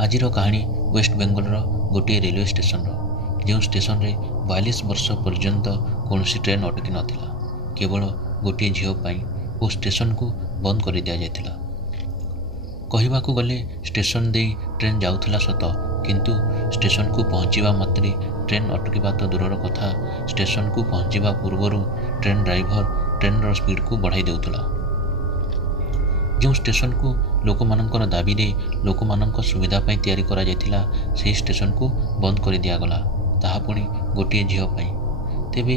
आजिर कहानी वेस्ट बेंगल गोटे railway station जो स्टेशन रे 42 वर्ष पर्यंत कौन ट्रेन अटकी नाथिला। केवल गोटे झीपाई वो स्टेशन को बंद कर दि जाइथिला। कहवाकू गले स्टेशन दे ट्रेन जाउथिला सत, किंतु स्टेशन को पहुँचवा मात्रे ट्रेन अटकिबा तो दूरर कथा, स्टेशन को पहुँचवा पूर्वर ट्रेन ड्राइवर ट्रेन स्पीड को बढ़ाई देउथिला। जो स्टेशन को लोक मानकर दाबी दे लोक मानक सुविधा पाई तैयारी करा जायथिला, से स्टेशन को बंद कर दियागला, ताहा पुणी गोटे झील पाई। तेबे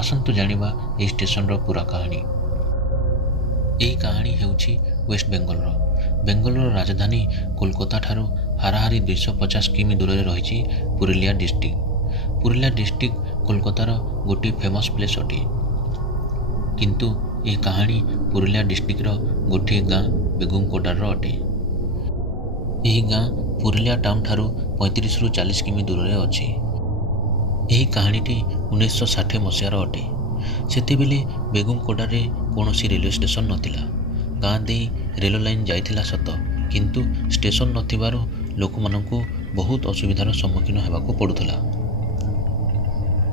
आसंतु जानिबा ए स्टेशन रो पूरा कहानी। यही कहानी हेउछि वेस्ट बेंगल राजधानी कोलकाता ठारू हाराहारी 250 किमी दूर में रही पुरुलिया डिस्ट्रिक्ट कोलकातार गोटे फेमस प्लेस अटे। किंतु ये कहानी पुरुलिया डिस्ट्रिक्टर गोटे गाँ बेगुमकोडार अटे। यही गाँ पुरुलिया टाउन ठारू 35 ରୁ 40 किमी दूर में अच्छी। यही कहानीटी 1960 मसीहार अटे। सेतेबेले बेगुमकोडारे कौनसी रेलवे स्टेशन नथिला। गाँ दे रेल लाइन जाइथिला सत, किंतु स्टेशन नथिबारु लोक मानकु बहुत असुविधार सम्मुखीन हेबाकु पड़ुथला।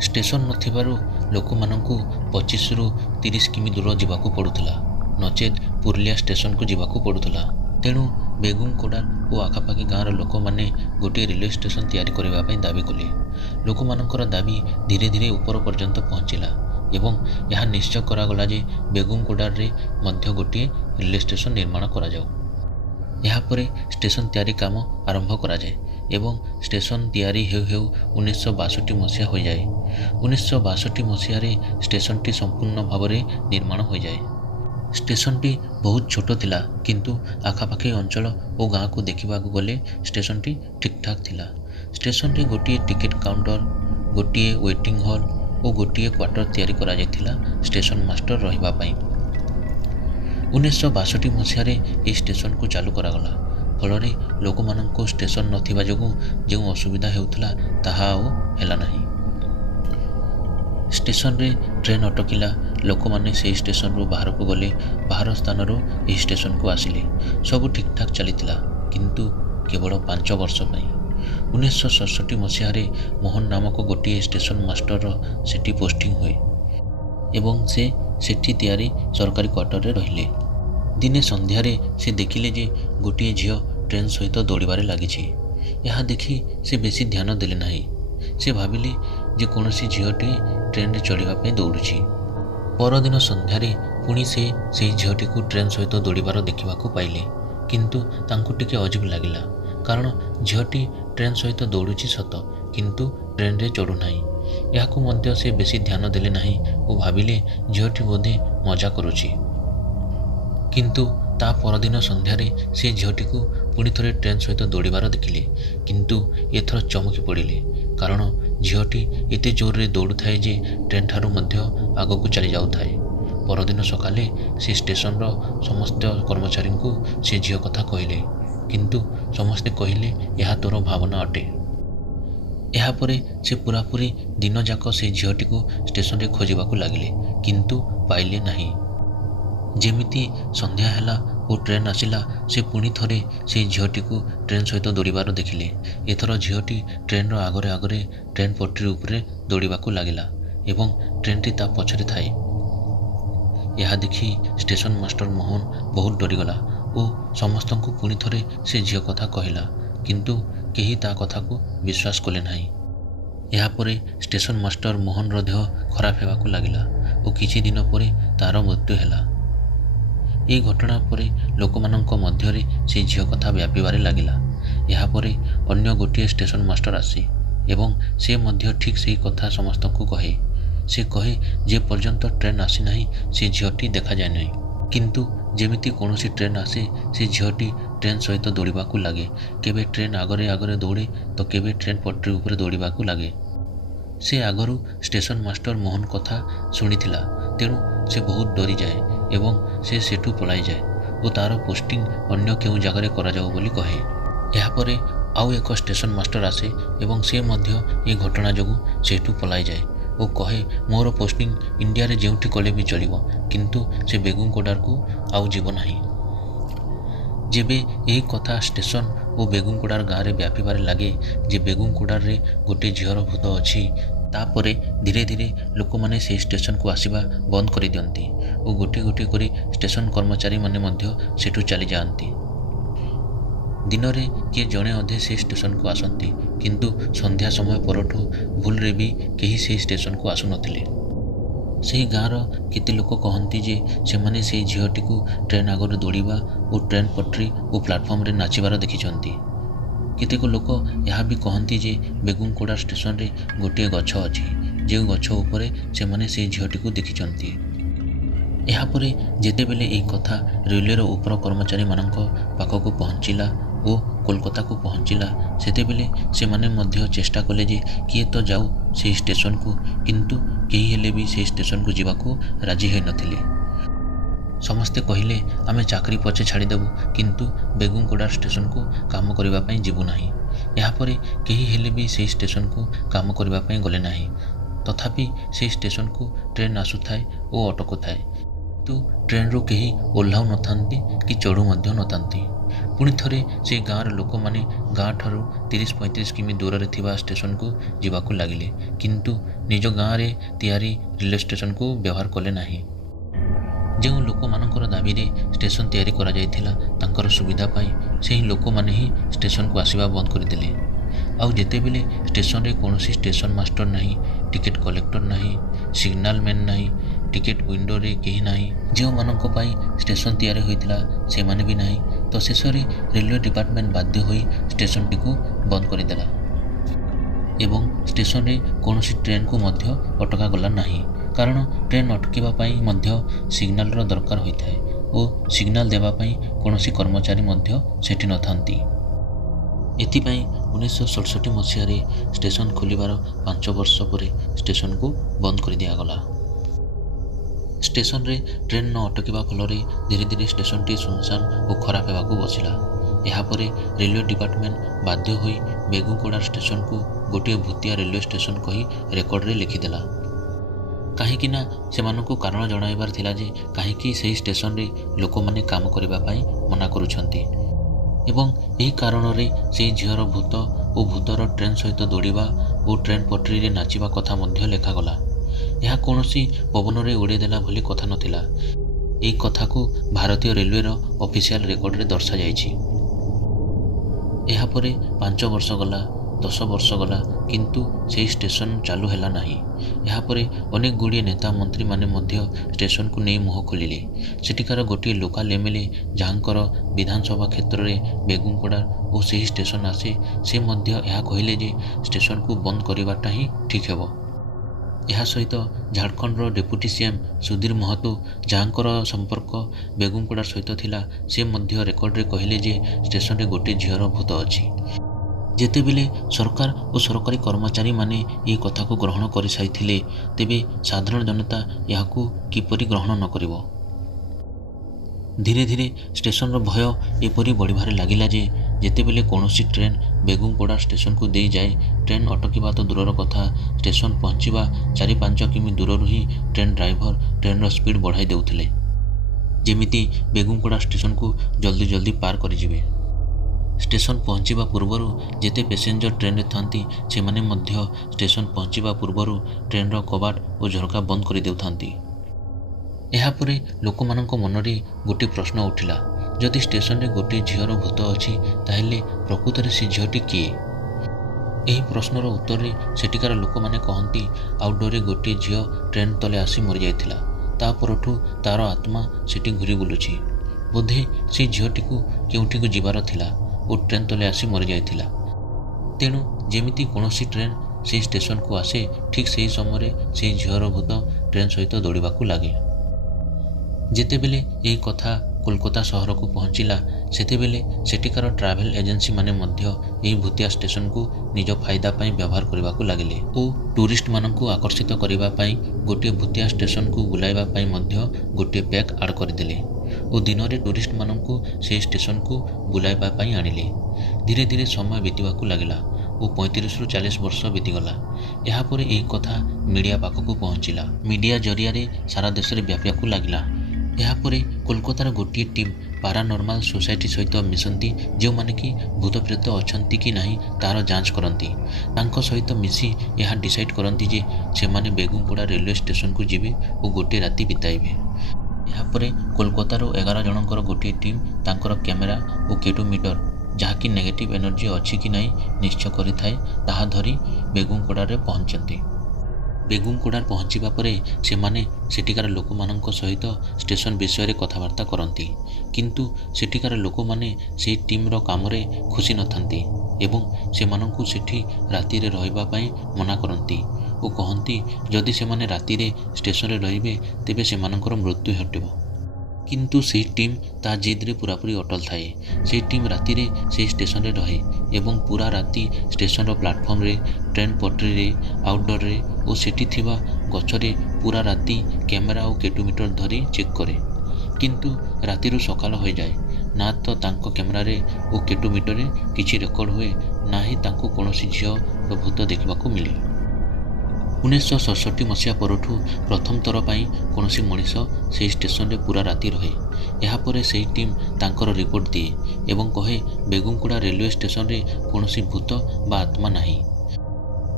स्टेशन नथिबारु लोक मानकु 25 ରୁ 30 किमी दूर जिबाकु पड़ुथला, नचेत पुरुलिया स्टेशन को जिबाकु पड़ुथला। तेणु बेगुमकोडा और आखापाखी गाँवर लोक मैंने गोटे रेलवे स्टेशन तैयारी करबा पई दाबी कले। लोक मानकर दाबी धीरे धीरे ऊपर पर्यंत पहुँचला एवं यह निश्चय करागला जे बेगुमकोडार रे मध्य गोटे रेलवे स्टेशन निर्माण करा जाऊ। यहाँ पर स्टेशन तैयारी काम आरंभ करा जाए एवं स्टेशन तैयारी हेउ हेउ 1962 मसीहा हो जाए। 1962 मसीह स्टेशन टी संपूर्ण भाव में निर्माण हो जाए। स्टेशन टी बहुत छोट थिला, किंतु आखापाखी अंचल और गाँ को देखा गले स्टेशन टी ठीक ठाक थिला। स्टेशन टी गोटे टिकेट काउंटर, गोटे वेटिंग हॉल और गोटे क्वार्टर तैयारी करा जायथिला स्टेशन मास्टर रहिबा पई। 1962 मसीह ये स्टेशन को चालू करागला। फल लोक मानक स्टेशन नथिबा जोगु जो असुविधा हेउथला ताहा आउ हेला नाही। स्टेशन रे ट्रेन अटकिला। लोक माने से स्टेशन रू बाहर को गले, बाहर स्थान रू ए स्टेशन को आसिले। सब ठीक ठाक चलीथिला, किंतु केवल 5 वर्ष पई। 1967 मसीह मोहन नामक गोटे स्टेशन मास्टर सेठी पोस्टिंग हुए एवं से सेठी तैयारी सरकारी क्वार्टर रे रहिले। दिने संध्यारे से देखिले जे गोटे झील ट्रेन सहित दौड़बारे लगी। यह देखी से बेसी ध्यान देले नाही। से भाविले जे कौनसी झीलटी ट्रेन रे चढ़ापी दौड़ुछि। परदिन संध्यारे पुणी से झीलटी को ट्रेन सहित दौड़बार देखा पाइले, किंतु तांको टिके अजीब लगिला। कारण झीलटी ट्रेन सहित दौड़ुछि सत, किंतु ट्रेन रे चढ़ु नाही। याकू मध्य से बेसी ध्यान देले नाही और भाविले झीलटी बोधे मजा करुछि। किंतु ता परदिन संध्यारे से झीलटी को पुणी थरे ट्रेन सहित दौड़बार देखिले, किंतु एथर चमकी पड़िले। कारण झीलटी एते जोर रे दौड़ू थाए जे ट्रेन ठारू मध्य आगकू चली जाऊ थाए। परदिन सकाले से स्टेशन रो समस्त कर्मचारी को से झील कथा कहले, किंतु समस्ते कहले यह तोर भावना अटे। यह परे से पूरापूरी दिन जाक से झीलटी को स्टेशन रे खोजिबाकू लागिले, किंतु पाइले नाही। जेमिति संध्या हैला और ट्रेन आसिला, से पुणी थरे से झीलटी को ट्रेन सहित दौड़बार देखिले। एथर झीलटी ट्रेन आगरे आगरे ट्रेन पटरी उपरे दौड़बाकू लागिला एवं ट्रेन टी ता पछरे थाए। यह देखी स्टेशन मास्टर मोहन बहुत डरीगला और समस्त को पुणी थरे से झील कथा कहला, किंतु केही ता कथा को विश्वास कले नाही। यह परे स्टेशन मास्टर मोहन रो देह खराब हेबाकू लागिला और किछि दिन परे तार मृत्यु हैला। ये घटना परे लोक मानक मध्यरे से झील कथा व्यापीबारे लागिला। यह परे अन्य गोटे स्टेशन मास्टर आसी एवं से मध्य ठीक से कथा समस्त को कहे। से कहे जे पर्यंत ट्रेन आसी नाही से झीलटी देखा जाए नहीं, किंतु जेमिति कौनसी ट्रेन आसे से झीलटी ट्रेन सहित दौड़बाकू लागे। केबे ट्रेन आगरे आगरे दौड़े तो केबे ट्रेन पटरी उपरे दौड़बाकू लागे। से आगरू स्टेशन मास्टर मोहन कथा शुणिथिला, तेणु से बहुत डरी जाए एवं से सेठू पलाई जाए और तार पोस्टिंग अन्य केउ जगार करा जाऊ बोली कहे। यहाँ परे आउ एक स्टेशन मास्टर आसे एवं से मध्य ये घटना जोगु सेठू पलाई जाए और कहे मोर पोस्टिंग इंडिया रे जेउठी कले भी चलिबो, किंतु से बेगुमकोडार को आउ जीव नाही। जेबे यही कथा स्टेशन ଓ ବେଗୁନକୁଡ଼ାର ଗାଁରେ ବ୍ୟାପିବାରେ ଲାଗେ ଯେ ବେଗୁନକୁଡ଼ାରେ ଗୋଟିଏ ଝିଅର ଭୂତ ଅଛି। ତାପରେ ଧୀରେ ଧୀରେ ଲୋକମାନେ ସେହି ଷ୍ଟେସନକୁ ଆସିବା ବନ୍ଦ କରିଦିଅନ୍ତି ଓ ଗୋଟିଏ ଗୋଟିଏ କରି ଷ୍ଟେସନ କର୍ମଚାରୀମାନେ ମଧ୍ୟ ସେଠୁ ଚାଲିଯାଆନ୍ତି। ଦିନରେ କିଏ ଜଣେ ଅଧେ ସେହି ଷ୍ଟେସନକୁ ଆସନ୍ତି, କିନ୍ତୁ ସନ୍ଧ୍ୟା ସମୟ ପରଠୁ ଭୁଲରେ ବି କେହି ସେହି ଷ୍ଟେସନକୁ ଆସୁନଥିଲେ। ସେହି ଗାଁର କେତେ ଲୋକ କହନ୍ତି ଯେ ସେମାନେ ସେହି ଝିଅଟିକୁ ଟ୍ରେନ୍ ଆଗରେ ଦୌଡ଼ିବା ଓ ଟ୍ରେନ୍ ପଟରୀ ଓ ପ୍ଲାଟଫର୍ମରେ ନାଚିବାର ଦେଖିଛନ୍ତି। କେତେକ ଲୋକ ଏହା ବି କହନ୍ତି ଯେ ବେଗୁନକୁଡ଼ା ଷ୍ଟେସନରେ ଗୋଟିଏ ଗଛ ଅଛି, ଯେଉଁ ଗଛ ଉପରେ ସେମାନେ ସେହି ଝିଅଟିକୁ ଦେଖିଛନ୍ତି। ଏହାପରେ ଯେତେବେଳେ ଏହି କଥା ରେଲୱେର ଉପର କର୍ମଚାରୀମାନଙ୍କ ପାଖକୁ ପହଞ୍ଚିଲା ଓ କୋଲକାତାକୁ ପହଞ୍ଚିଲା, ସେତେବେଳେ ସେମାନେ ମଧ୍ୟ ଚେଷ୍ଟା କଲେ ଯେ କିଏ ତ ଯାଉ ସେହି ଷ୍ଟେସନକୁ, କିନ୍ତୁ କେହି ହେଲେ ବି ସେହି ଷ୍ଟେସନକୁ ଯିବାକୁ ରାଜି ହୋଇନଥିଲେ। ସମସ୍ତେ କହିଲେ ଆମେ ଚାକିରି ପଛେ ଛାଡ଼ିଦେବୁ, କିନ୍ତୁ ବେଗୁନକୁଡ଼ା ଷ୍ଟେସନକୁ କାମ କରିବା ପାଇଁ ଯିବୁ ନାହିଁ। ଏହାପରେ କେହି ହେଲେ ବି ସେହି ଷ୍ଟେସନକୁ କାମ କରିବା ପାଇଁ ଗଲେ ନାହିଁ। ତଥାପି ସେହି ଷ୍ଟେସନକୁ ଟ୍ରେନ୍ ଆସୁଥାଏ ଓ ଅଟକୁଥାଏ, କିନ୍ତୁ ଟ୍ରେନ୍ରୁ କେହି ଓହ୍ଲାଉ ନଥାନ୍ତି କି ଚଢ଼ୁ ମଧ୍ୟ ନଥାନ୍ତି। ପୁଣି ଥରେ ସେହି ଗାଁର ଲୋକମାନେ ଗାଁଠାରୁ 30-35 କିମି ଦୂରରେ ଥିବା ଷ୍ଟେସନକୁ ଯିବାକୁ ଲାଗିଲେ, କିନ୍ତୁ ନିଜ ଗାଁରେ ତିଆରି ରେଲୱେ ଷ୍ଟେସନକୁ ବ୍ୟବହାର କଲେ ନାହିଁ। ଯେଉଁ ଲୋକମାନଙ୍କର ଦାବିରେ ଷ୍ଟେସନ ତିଆରି କରାଯାଇଥିଲା ତାଙ୍କର ସୁବିଧା ପାଇଁ, ସେହି ଲୋକମାନେ ହିଁ ଷ୍ଟେସନକୁ ଆସିବା ବନ୍ଦ କରିଦେଲେ। ଆଉ ଯେତେବେଳେ ଷ୍ଟେସନରେ କୌଣସି ଷ୍ଟେସନ ମାଷ୍ଟର ନାହିଁ, ଟିକେଟ କଲେକ୍ଟର ନାହିଁ, ସିଗ୍ନାଲ ମ୍ୟାନ୍ ନାହିଁ, ଟିକେଟ ୱିଣ୍ଡୋରେ କେହି ନାହିଁ, ଯେଉଁମାନଙ୍କ ପାଇଁ ଷ୍ଟେସନ ତିଆରି ହୋଇଥିଲା ସେମାନେ ବି ନାହିଁ, ତ ଶେଷରେ ରେଲୱେ ଡିପାର୍ଟମେଣ୍ଟ ବାଧ୍ୟ ହୋଇ ଷ୍ଟେସନଟିକୁ ବନ୍ଦ କରିଦେଲା ଏବଂ ଷ୍ଟେସନରେ କୌଣସି ଟ୍ରେନ୍କୁ ମଧ୍ୟ ଅଟକାଗଲା ନାହିଁ। କାରଣ ଟ୍ରେନ୍ ଅଟକିବା ପାଇଁ ମଧ୍ୟ ସିଗ୍ନାଲର ଦରକାର ହୋଇଥାଏ ଓ ସିଗ୍ନାଲ ଦେବା ପାଇଁ କୌଣସି କର୍ମଚାରୀ ମଧ୍ୟ ସେଠି ନଥାନ୍ତି। ଏଥିପାଇଁ 1967 ମସିହାରେ ଷ୍ଟେସନ ଖୋଲିବାର 5 ବର୍ଷ ପରେ ଷ୍ଟେସନକୁ ବନ୍ଦ କରିଦିଆଗଲା। ଷ୍ଟେସନରେ ଟ୍ରେନ୍ ନ ଅଟକିବା ଫଳରେ ଧୀରେ ଧୀରେ ଷ୍ଟେସନଟି ସୁନସାନ ଓ ଖରାପ ହେବାକୁ ବସିଲା। ଏହାପରେ ରେଲୱେ ଡିପାର୍ଟମେଣ୍ଟ ବାଧ୍ୟ ହୋଇ ବେଗୁନକୁଡ଼ା ଷ୍ଟେସନକୁ ଗୋଟିଏ ଭୂତିଆ ରେଲୱେ ଷ୍ଟେସନ କହି ରେକର୍ଡ଼ରେ ଲେଖିଦେଲା। କାହିଁକିନା ସେମାନଙ୍କୁ କାରଣ ଜଣାଇବାର ଥିଲା ଯେ କାହିଁକି ସେହି ଷ୍ଟେସନରେ ଲୋକମାନେ କାମ କରିବା ପାଇଁ ମନା କରୁଛନ୍ତି ଏବଂ ଏହି କାରଣରେ ସେହି ଝିଅର ଭୂତ ଓ ଭୂତର ଟ୍ରେନ୍ ସହିତ ଦୌଡ଼ିବା ଓ ଟ୍ରେନ୍ ପଟରୀରେ ନାଚିବା କଥା ମଧ୍ୟ ଲେଖାଗଲା। ଏହା କୌଣସି ପବନରେ ଉଡ଼େଇଦେଲା ଭଳି କଥା ନଥିଲା। ଏହି କଥାକୁ ଭାରତୀୟ ରେଲୱେର ଅଫିସିଆଲ ରେକର୍ଡ଼ରେ ଦର୍ଶାଯାଇଛି। ଏହାପରେ 5 ବର୍ଷ ଗଲା, 10 ବର୍ଷ ଗଲା, କିନ୍ତୁ ସେହି ଷ୍ଟେସନ ଚାଲୁ ହେଲା ନାହିଁ। ଏହାପରେ ଅନେକ ଗୁଡ଼ିଏ ନେତା ମନ୍ତ୍ରୀମାନେ ମଧ୍ୟ ଷ୍ଟେସନକୁ ନେଇ ମୁହଁ ଖୋଲିଲେ। ସେଠିକାର ଗୋଟିଏ ଲୋକାଲ MLA ଯାହାଙ୍କର ବିଧାନସଭା କ୍ଷେତ୍ରରେ ବେଗୁନକୁଡ଼ା ଓ ସେହି ଷ୍ଟେସନ ଆସେ, ସେ ମଧ୍ୟ ଏହା କହିଲେ ଯେ ଷ୍ଟେସନକୁ ବନ୍ଦ କରିବାଟା ହିଁ ଠିକ୍ ହେବ। ଏହା ସହିତ ଝାଡ଼ଖଣ୍ଡର ଡେପୁଟି CM ସୁଧୀର ମହାତୋ, ଯାହାଙ୍କର ସମ୍ପର୍କ ବେଗୁନକୁଡ଼ା ସହିତ ଥିଲା, ସେ ମଧ୍ୟ ରେକର୍ଡ଼ରେ କହିଲେ ଯେ ଷ୍ଟେସନରେ ଗୋଟିଏ ଝିଅର ଭୂତ ଅଛି। ଯେତେବେଳେ ସରକାର ଓ ସରକାରୀ କର୍ମଚାରୀମାନେ ଏହି କଥାକୁ ଗ୍ରହଣ କରିସାରିଥିଲେ, ତେବେ ସାଧାରଣ ଜନତା ଏହାକୁ କିପରି ଗ୍ରହଣ ନ କରିବ? ଧୀରେ ଧୀରେ ଷ୍ଟେସନର ଭୟ ଏପରି ବଢ଼ିବାରେ ଲାଗିଲା ଯେ ଯେତେବେଳେ କୌଣସି ଟ୍ରେନ୍ ବେଗୁନକୁଡ଼ା ଷ୍ଟେସନକୁ ଦେଇ ଯାଏ, ଟ୍ରେନ୍ ଅଟକିବା ତ ଦୂରର କଥା, ଷ୍ଟେସନ ପହଞ୍ଚିବା 4-5 କିମି ଦୂରରୁ ହିଁ ଟ୍ରେନ୍ ଡ୍ରାଇଭର ଟ୍ରେନ୍ର ସ୍ପିଡ୍ ବଢ଼ାଇ ଦେଉଥିଲେ, ଯେମିତି ବେଗୁନକୁଡ଼ା ଷ୍ଟେସନକୁ ଜଲ୍ଦି ଜଲ୍ଦି ପାର କରିଯିବେ। ଷ୍ଟେସନ ପହଞ୍ଚିବା ପୂର୍ବରୁ ଯେତେ ପ୍ୟାସେଞ୍ଜର ଟ୍ରେନ୍ରେ ଥାନ୍ତି, ସେମାନେ ମଧ୍ୟ ଷ୍ଟେସନ ପହଞ୍ଚିବା ପୂର୍ବରୁ ଟ୍ରେନ୍ର କବାଟ ଓ ଝରକା ବନ୍ଦ କରିଦେଉଥାନ୍ତି। ଏହାପରେ ଲୋକମାନଙ୍କ ମନରେ ଗୋଟିଏ ପ୍ରଶ୍ନ ଉଠିଲା, ଯଦି ଷ୍ଟେସନରେ ଗୋଟିଏ ଝିଅର ଭୂତ ଅଛି, ତାହେଲେ ପ୍ରକୃତରେ ସେ ଝିଅଟି କିଏ? ଏହି ପ୍ରଶ୍ନର ଉତ୍ତରରେ ସେଠିକାର ଲୋକମାନେ କହନ୍ତି, ଆଉଟଡୋରରେ ଗୋଟିଏ ଝିଅ ଟ୍ରେନ୍ ତଳେ ଆସି ମରିଯାଇଥିଲା। ତା ପରଠୁ ତାର ଆତ୍ମା ସେଠି ଘୁରି ବୁଲୁଛି। ବୋଧେ ସେ ଝିଅଟିକୁ କେଉଁଠିକୁ ଯିବାର ଥିଲା ଓ ଟ୍ରେନ୍ ତଳେ ଆସି ମରିଯାଇଥିଲା। ତେଣୁ ଯେମିତି କୌଣସି ଟ୍ରେନ୍ ସେହି ଷ୍ଟେସନକୁ ଆସେ, ଠିକ୍ ସେହି ସମୟରେ ସେହି ଝିଅର ଭୂତ ଟ୍ରେନ୍ ସହିତ ଦୌଡ଼ିବାକୁ ଲାଗେ। ଯେତେବେଳେ ଏହି କଥା କୋଲକାତା ସହରକୁ ପହଞ୍ଚିଲା, ସେତେବେଳେ ସେଠିକାର ଟ୍ରାଭେଲ୍ ଏଜେନ୍ସିମାନେ ମଧ୍ୟ ଏହି ଭୂତିଆ ଷ୍ଟେସନକୁ ନିଜ ଫାଇଦା ପାଇଁ ବ୍ୟବହାର କରିବାକୁ ଲାଗିଲେ ଓ ଟୁରିଷ୍ଟମାନଙ୍କୁ ଆକର୍ଷିତ କରିବା ପାଇଁ ଗୋଟିଏ ଭୂତିଆ ଷ୍ଟେସନକୁ ବୁଲାଇବା ପାଇଁ ମଧ୍ୟ ଗୋଟିଏ ପ୍ୟାକ୍ ଆଡ଼୍ କରିଦେଲେ ଓ ଦିନରେ ଟୁରିଷ୍ଟମାନଙ୍କୁ ସେହି ଷ୍ଟେସନକୁ ବୁଲାଇବା ପାଇଁ ଆଣିଲେ। ଧୀରେ ଧୀରେ ସମୟ ବିତିବାକୁ ଲାଗିଲା ଓ 35ରୁ 40 ବର୍ଷ ବିତିଗଲା। ଏହାପରେ ଏହି କଥା ମିଡ଼ିଆ ପାଖକୁ ପହଞ୍ଚିଲା। ମିଡ଼ିଆ ଜରିଆରେ ସାରା ଦେଶରେ ବ୍ୟାପିବାକୁ ଲାଗିଲା। यापर कोलकातार गोटे टीम पारानॉर्मल सोसाइटी सहित मिशंती जो माने कि भूत प्रेत अछंती कि नहीं तार जांच करती सहित मिसी यह डिसाइड करती जे से माने बेगुंपड़ा रेलवे स्टेशन को जीवे और गोटे राति बिताइबे। यापर कोलकातार 11 जनकर गोटे टीम तांकर कैमेरा और केटोमीटर जहाँकि नेगेटिव एनर्जी अच्छी कि नहीं निश्चय करिथाए ताहा धरी बेगुंपड़ारे पहुँचती। बेगुंपड़ार पहुँचवा पर से माने सेठिकार लोक मानक सहित स्टेशन विषय कथबार्ता करती किंतु सेठिकार लोक माने से टीम काम रे खुशी नथांती एवं से मानकु सेठी राति रे रहिबा पई मना करती और कहती जदि से माने राति रे स्टेशन रे रहिबे तेबे से मानकर मृत्यु हटिबो। किंतु से टीम ता जिद रे पूरापूरी अटल थाए। से टीम राति रे से स्टेशन रे रहे एवं पूरा राति स्टेशन रो प्लाटफॉर्म रे ट्रेन पटरी रे आउटडोर रे और सेठी थिबा गछरे पूरा राति कैमेरा और केटोमीटर धरी चेक करे किंतु राति रो सकाल हो जाए ना तो तांको कैमेरा रे और केटोमीटर रे किछि रेकॉर्ड हुए ना ही तांको कोनोसी झियो भूत देखबाको मिले। 1967 मसीहा परठू प्रथम थर पर कौन मनीष से स्टेशन रे पूरा राति रहे। यापर से टीम तांकर रिपोर्ट दिए एवं कहे बेगुंपड़ा रेलवे स्टेशन रे कौन भूत बा आत्मा नहीं।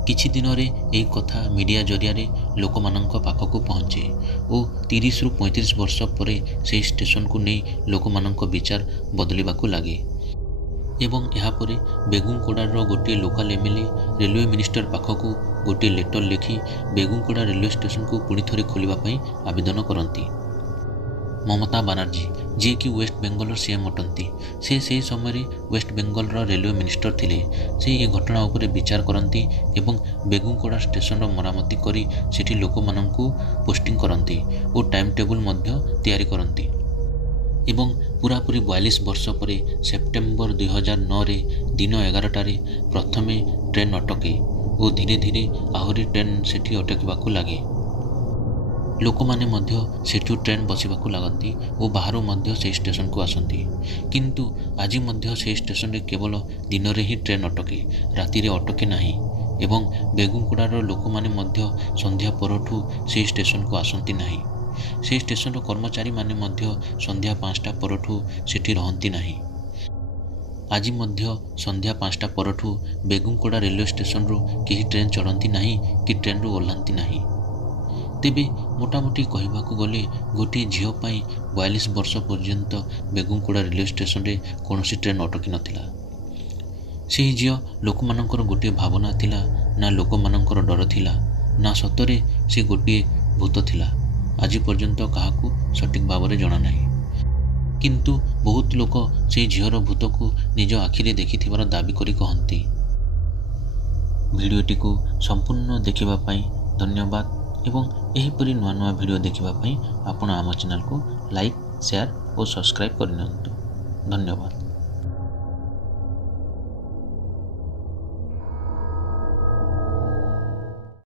किछि दिन रे एक कथा मीडिया जरिया रे लोक मानक पाखक पहुँचे और 30 रु 35 वर्ष पर से स्टेशन को नहीं लोक मानक विचार बदलिबाकू लगे एवं यापर बेगुंपड़ार गोटे लोकाल एमएलए रेलवे मिनिस्टर पाखक गोटे लेटर लिखि बेगुंपड़ा रेलवे स्टेशन को पुणी थरे खोलिबा आवेदन करती। ममता बनर्जी जी कि वेस्ट बेंगल सीएम अटंती से समय वेस्ट बेंगल रेलवे मिनिस्टर थिले से ये घटना उपरे विचार करती एवं बेगुंपड़ा स्टेशन मरामती करी सेठी लोक माननकु पोस्टिंग करती और टाइम टेबुल मध्य तैयारी करती एवं पूरापूरी 42 वर्ष पर सेप्टेम्बर 2009 रे दिन 11टारे प्रथमे ट्रेन अटके और धीरे धीरे आहरी ट्रेन सेठी अटकवाकू लगे। लोक माने मध्य सेठू ट्रेन बसवाकू लगती और बाहर मध्य से स्टेशन को आसती किंतु आज मध्य से स्टेशन रे केवल दिन रे ही ट्रेन अटके राति रे अटके नहीं एवं बेगुंपड़ार लोक माने मध्य संध्या परठू से स्टेशन को आसती नहीं। से स्टेशन कर्मचारी माने मध्य संध्या 5टा परठू सेठी रहंती नहीं। आज मध्य संध्या 5टा परठू बेगुंपड़ा रेलवे स्टेशन रू कहीं ट्रेन चढ़ती नहीं कि ट्रेन रू ओह्लांती नहीं। तेबे मोटामोटी कहबाकू गले गोटे झील 42 वर्ष पर्यंत बेगुंपड़ा रेलवे स्टेशन रे कौनसी ट्रेन अटकी नथिला। से झील लोक मानकर गोटे भावना थिला ना लोक मानकर डर थिला ना सतरे से गोटे भूत थिला। आज पर्यंत काहाकू सठिक भाव में जना नहीं किंतु बहुत लोक से झीर भूत को निज आखिरे देखि दाबी करी कहती। भिडियोटी को संपूर्ण देखिबा पई धन्यवाद एवं एहीपरि नुआ नुआ भिडियो देखिबा पई आपण आम चैनल को लाइक शेयर और सब्सक्राइब करनियंतु। धन्यवाद।